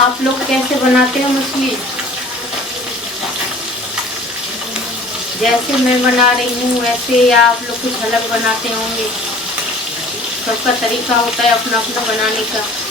आप लोग कैसे बनाते हो मछली? जैसे मैं बना रही हूँ वैसे आप लोग कुछ अलग बनाते होंगे। सबका तरीका होता है अपना अपना बनाने का।